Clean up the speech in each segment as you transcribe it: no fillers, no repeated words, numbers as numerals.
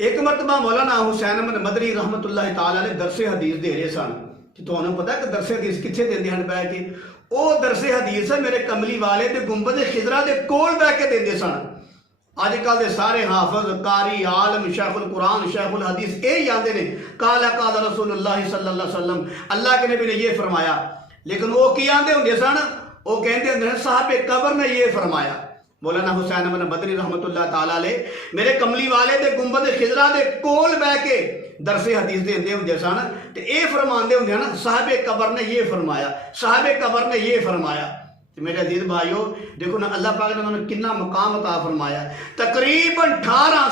एक मरतबा मौलाना हुसैन अहमद मदनी रहमतुल्लाह तआला अलैह दरसे हदीस दे रहे सन। कि तुहानू पता कि दरसे हदीस कित्थे देंदे हन बह के? ਉਹ दरसे हदीस है मेरे कमली वाले ते गुंबद खिजरा दे कोल बह के देंदे सन। अजकल दे सारे हाफिज कारी आलम शेखुल कुरान शेखुल हदीस यही आते ने काला काला रसूलुल्लाह सल्लल्लाहु अलैहि वसल्लम, अल्लाह के नबी ने ये फरमाया। लेकिन वो की आते होंगे सन, वो कहते होंगे साहब कबर ने ये फरमाया। मौलाना हुसैन अहमद मदनी रहमतुल्लाह तआला अलैह मेरे कमली वाले दे गुंबद खिजरा दे कोल बह के दरसे हदीस देंदे होंगे सन ते ये फरमाते होंगे ना साहब कबर ने ये फरमाया, साहब कबर ने ये फरमाया। मेरे अजीज भाइयों देखो ना अल्लाह पाक ने उन्होंने कितना मकाम अता फरमाया। तकरीबन 18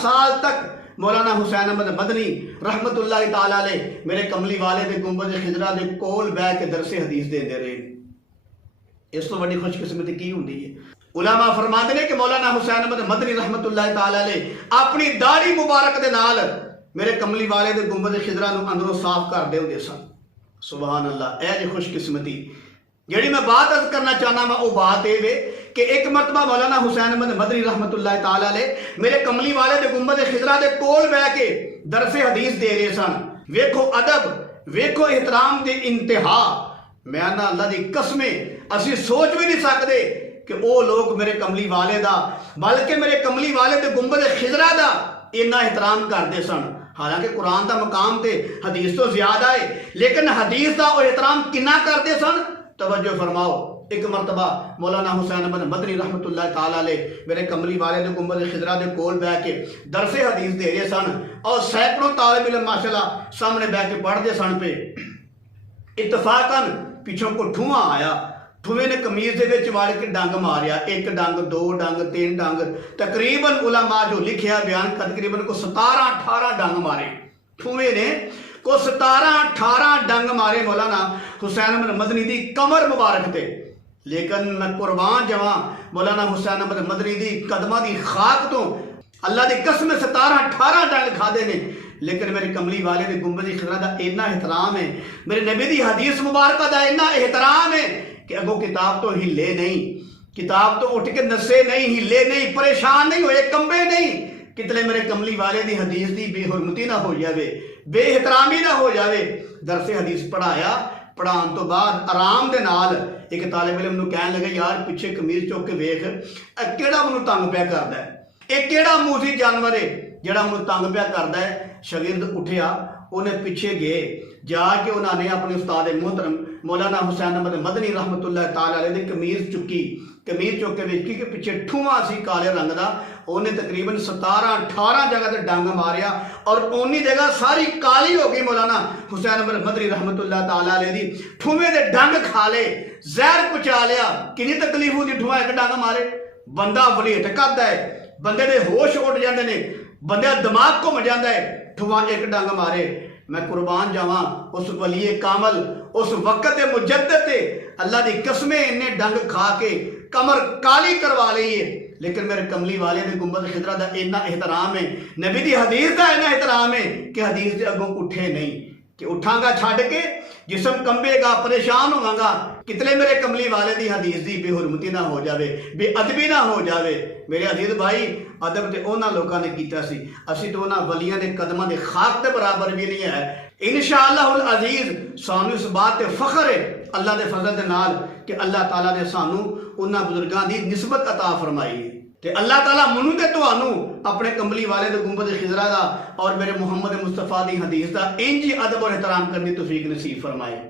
साल तक मौलाना हुसैन अहमद मदनी रहमतुल्लाह तआला अलैह मेरे कमली वाले दे गुंबद खिजरा दे कोल बह के दरसे हदीस देंदे रहे। इस तो बड़ी खुशकिस्मती की होंदी है। उलमा फरमाते ने कि मौलाना हुसैन अहमद मदनी रहमतुल्लाह तआला अलैह अपनी दाढ़ी मुबारक दे नाल मेरे कमली वाले दे गुंबद खिजरा नूं अंदरों साफ करदे हुंदे सन। सुभान अल्लाह, ऐ जी खुशकिस्मती। जी मैं बात अर्ज करना चाहना वा वो बात ये वे कि एक मरतबा मौलाना हुसैन अहमद मदनी रहमतुल्लाह तआला अलैह मेरे कमली वाले दे गुंबद खिजरा दे कोल बह के दरसे हदीस दे रहे सन। वेखो अदब, वेखो एहतराम दी इंतहा। मैं आना अल्लाह दी कसमें असी सोच भी नहीं सकते कि वो लोग मेरे कमली वाले दा बल्कि मेरे कमली वाले दे गुंबद खिजरा दा इन्ना एहतराम करते सन। हालांकि कुरान का मकाम ते हदीस तो ज्यादा है, लेकिन हदीस का एहतराम कितना करते सन। तवज्जो फरमाओ, एक मरतबा मौलाना हुसैन अहमद मदनी रहमतुल्लाह तआला अलैह मेरे कमली वाले दे गुंबद खिजरा दे कोल बह के दरसे हदीस दे रहे सन और सैकड़ों तालिब इल्म माशाअल्लाह सामने बह के पढ़ते सन पे। इतफाकन पिछों को ठुआ आया, ठुए ने कमीज दे विच वाड़ के डंग मारिया। एक डंग, दो डंग, तीन डंग, तकरीबन उलमा जो लिखिया बयान तकरीबन को 17-18 डंग मारे। ठुए ने को 17-18 डंग मारे मौलाना हुसैन अहमद मदनी दी कमर मुबारक ते। लेकिन मैं कुर्बान जावां मौलाना हुसैन अहमद मदनी दी कदमां दी खाक तो अल्लाह दी कसम 17-18 डंग खादे ने। लेकिन मेरे कमली वाले दे गुंबद खिजरा दा इन्ना एहतराम है, मेरे नबी दी हदीस मुबारक दा इन्ना एहतराम है कि अगो किताब तो हिले नहीं, किताब तो उठ के नसे नहीं, हिले नहीं, परेशान नहीं होए, कंबे नहीं। कितने मेरे कमली वाले दी हदीस दी बेहुरमती ना हो जावे, बेएहतरामी ना हो जावे। दरसे हदीस पढ़ाया, पढ़ाने तो बाद आराम दे नाल एक तालिब इल्म नूं कहन लगे यार पिछे कमीज चुक के वेख केड़ा मैनूं तंग पिया करदा है, ये केड़ा मूसी जानवर है जेड़ा मैनूं तंग पिया करदा है। शागिर्द उठिया, उन्हें पिछे गए, जाके उन्होंने अपने उस्ताद मोहतरम मौलाना हुसैन अहमद मदनी रहमतुल्लाह तआला अलैह दी कमीज चुकी। कमीज चुक के वेखी कि पिछे ठुआ सी काले रंग का। उन्हें तकरीबन 17-18 जगह से डंग मारिया और उन्नी जगह सारी काली हो गई। मौलाना हुसैन अहमद मदनी रहमतुल्लाह तआला अलैह दी ठुए दे डंग खा ले, जहर पचा लिया। कितनी तकलीफ होती ठुआ एक डंग मारे। बंदा वलेट करता है, बंदे दे होश उड़ जाते हैं, बंदे का दिमाग घुम जाता है, ठुआ एक डंग मारे। मैं कुर्बान जावा उस वलीए कामल, उस वक्त के मुजद्दद ते अल्लाह दी कसमें इन्हें डंग खा के कमर काली करवा ली है। लेकिन मेरे कमली वाले दे गुंबद खिजरा दा इन्ना एहतराम है, नबी दी हदीस दा इन्ना एहतराम है कि हदीस दे अगों उठे नहीं कि उठांगा छड़ के जिसम कंबेगा, परेशान होवांगा। कितने मेरे कमली वाले दी हदीस दी बेहुरमती ना हो जावे, बेअदबी ना हो जावे। मेरे अजीज भाई अदब ते उन्हां लोकां ने कीता सी, असी तो उन्हां वलियां दे कदमां दे खाक दे बराबर भी नहीं है। इंशाअल्लाहुल अजीज सानू इस बात ते फख्र है अल्लाह दे फजल दे नाल कि अल्लाह ताला ने सानू उन्हां बुजुर्गां दी निस्बत अता फरमाई है। ते अल्लाह ताला मनु ते तुहानू अपने कमली वाले दे गुंबद खिजरा दा और मेरे मुहम्मद मुस्तफा दी हदीस दा इंज अदब और एहतराम करने तौफीक नसीब फरमाए।